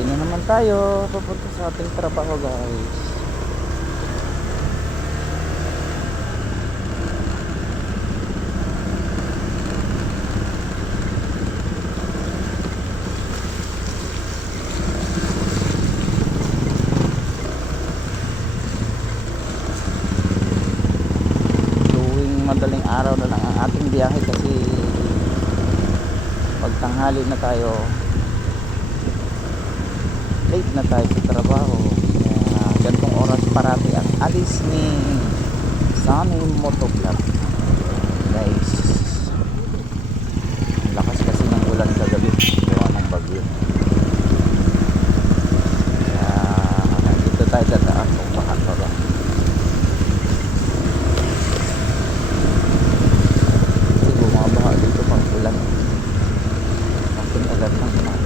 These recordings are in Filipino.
Biyahe na naman tayo papunta sa ating trabaho, guys. Tuwing madaling araw na lang ang ating biyahe kasi pag tanghali na tayo, late na tayo sa trabaho. Kaya gantong oras parati ang alis ni Sunny Motovlog, guys. Ang lakas kasi ng ulan kagabi, gawa ng bagyo. Kaya dito tayo dadaan kung baha pa ba. Kasi bumabaha dito pang ulan. Ating agad ng ulan.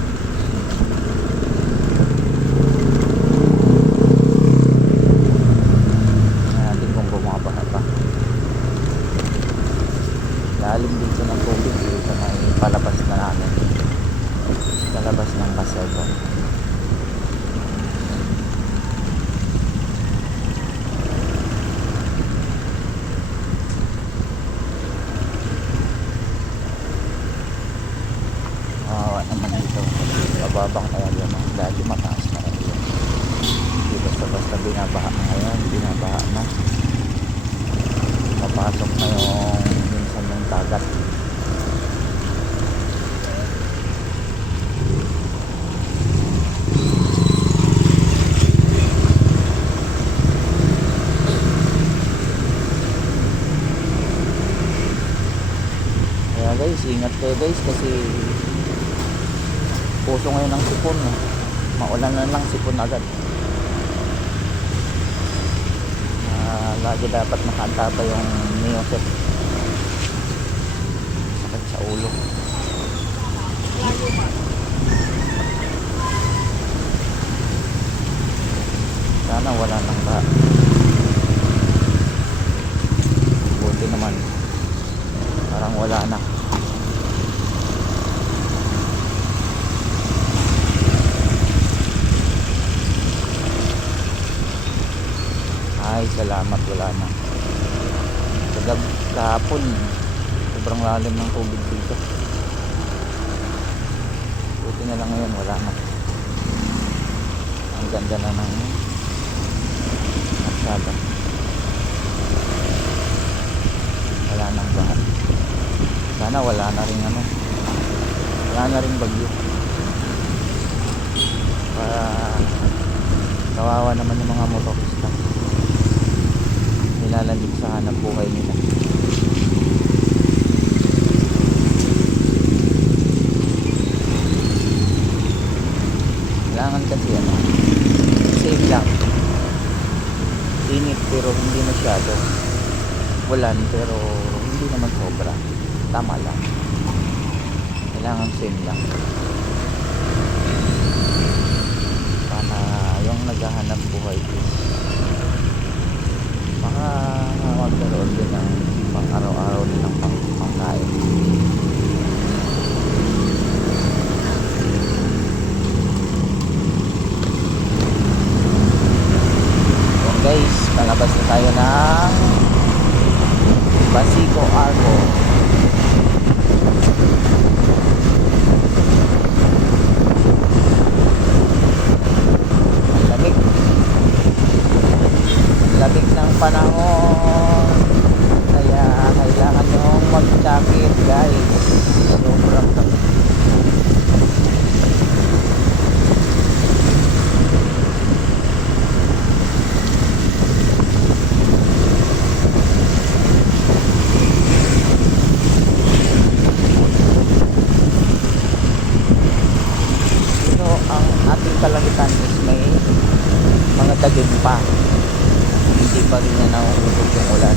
Lalim din siya ng tubig sa may palabas na namin, sa labas ng Paseo. Naman dito mababang kaya naman dahil mataas na rin yun. Hindi basta binabaha na ngayon, binabaha na, papasok na yung minsan yung dagat. Kaya guys, ingat kayo guys kasi puso ngayon ng sipon, maulan na lang sipon agad. Lagi dapat nakaantaba yung neoset, sakit sa ulo. Sana wala nang ba, buti naman parang wala na. Ay, salamat, wala na. Kahapon sobrang lalim ng tubig dito, buti na lang ngayon wala na. Ang ganda na ng masyada, wala nang baha. Sana wala na rin wala na rin bagyo, para kawawa naman yung mga motorista, nilalandig sa hanap buhay nila. Kailangan kasi save lang, init pero hindi masyado, ulan pero hindi naman sobra, tama lang. Kailangan save lang para yung naghahanap buhay is baka magkaroon din ng pang araw-araw nilang pangkain. So guys, palabas na tayo ng Basico Arco. Lamig ng panahon, kaya kailangan nyo mag-jacket guys, sobrang lamig. Dito ang ating kalangitan is may mga daging pa, hindi pa rin na nauubos yung ulan.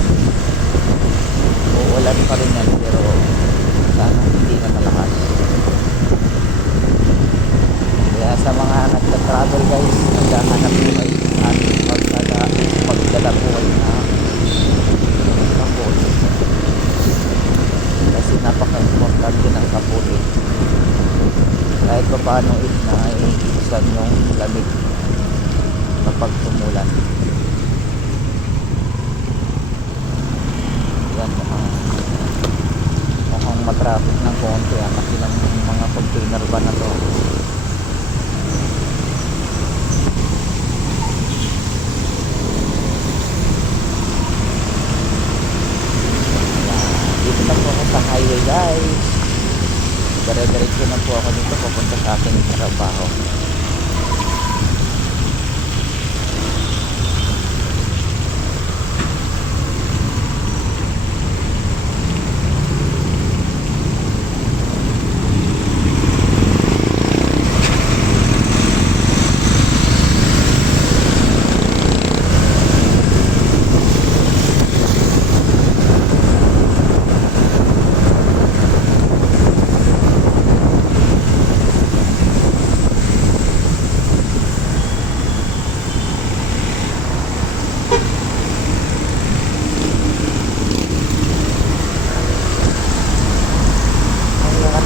Uulan pa rin yan pero sana hindi na malakas. Kaya sa mga nagta-travel guys, naghahanap buhay at magdala buhay na kapote, kasi napaka-importante ng kapote. Kahit pa paano maiwasan yung lamig kapag tumulan. Yan, mukhang matraffic ng konti kasi ng mga container van na to. Dito na po ako sa highway, guys. Dire-diretso na po ako dito papunta sa aking trabaho.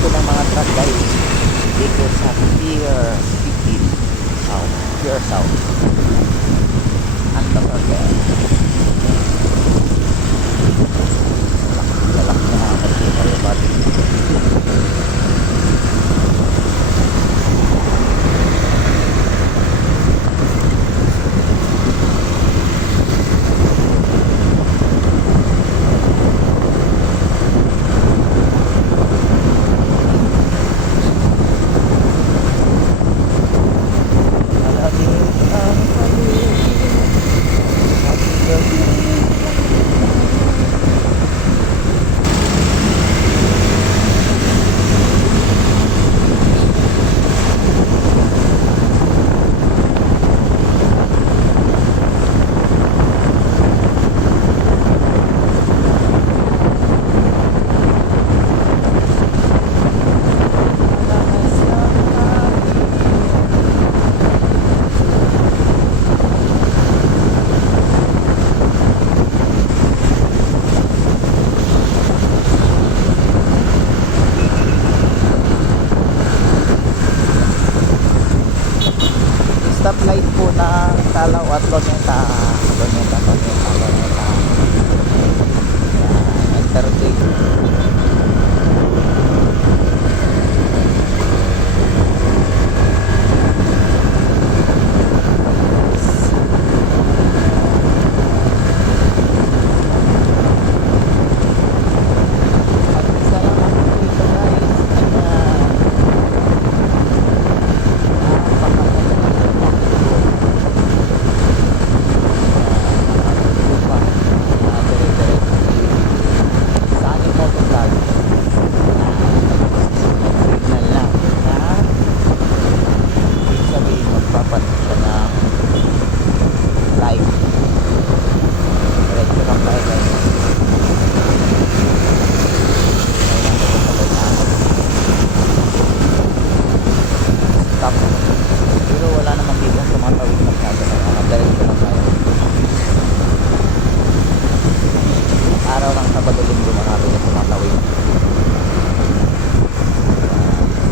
Ng mga truck, guys, dito sa Pier 15 South, Pier South Antapaga. Lalak na mga container van. Stoplight po ng Talaw at Luneta. Entertain. Pero wala namang dito tumatawid masyado, nakadiretso lang tayo. Araw ng Sabado Linggo marami na tumatawid.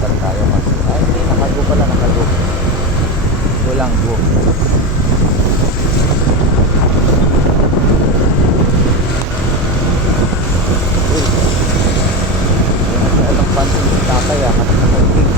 Saan tayo mas? Ay hindi, nakago pala, nakago. Walang go. Uy, hindi na siya pansin si tatay kapag nakagig.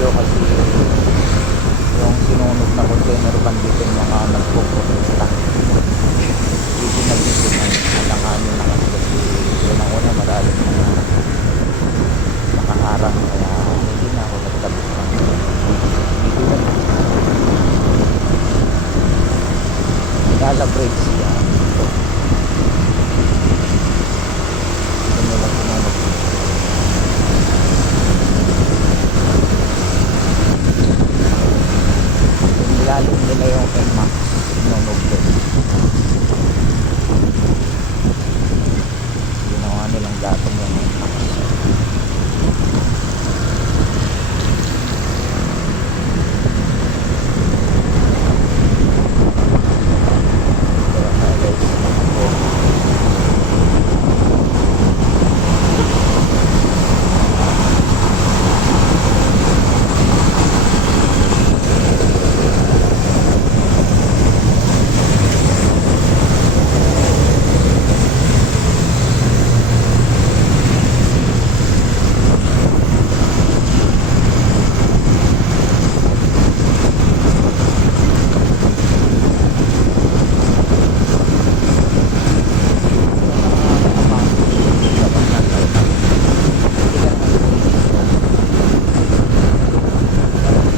Kasi yung sinunod na container van dito yung mga nagpo-protesta, hindi nag-video ng alanganin na kasi yun ang una madalit na nakaharang, kaya hindi na ako nagtabit ng video. Gala Bridge yan ito. Ito nila sinunod. Nilalim nila yung NMAX. sinunugdo. Ginawa nilang gatong yung takas.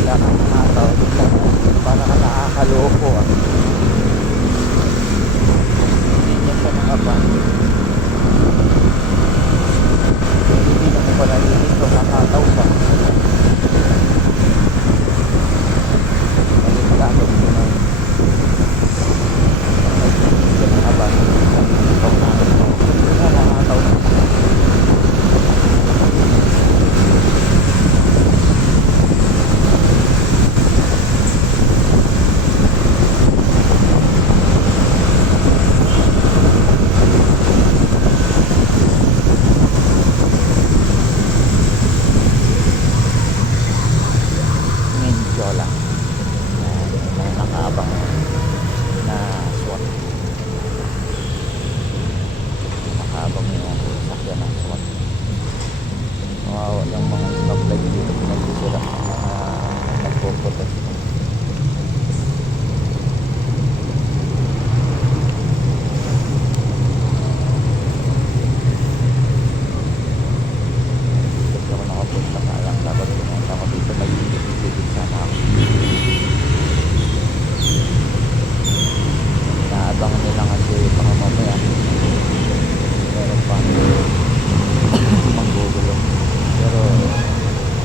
Kaya tayo guys, ako para ka nakakaloko ah. Hindi niya sa mga ba. Hindi na mo pala dito nakataw sa. Ayun magagaw ko na. Hindi sa mga ba. Nakataw na. Medyo lang na nakaabang na SWAT, nakaabang yung sakyan ng SWAT. Yung mga stoplight dito pinagsisira mga nagpo-protest. Kasi ako nakapunta na lang, dapat pumunta ako dito, may ibig sana ako. Inaabangan nila kasi baka mamaya meron pa manggugulo, pero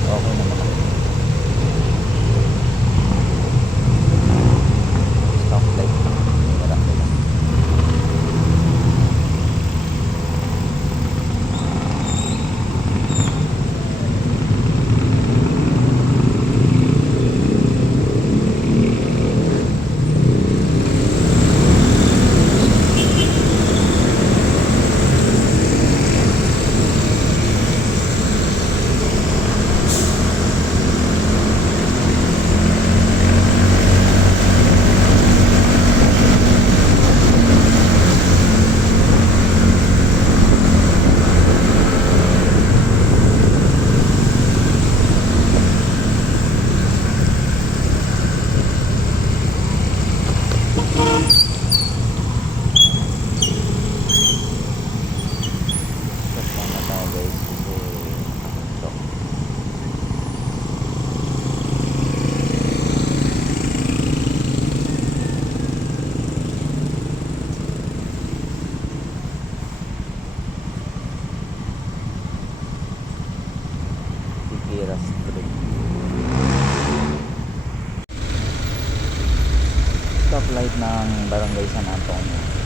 okay naman ako. Stoplight lang, wala nila. Stop muna tayo guys kasi ito. Tigiras Street. Stoplight ng Barangay San Antonio.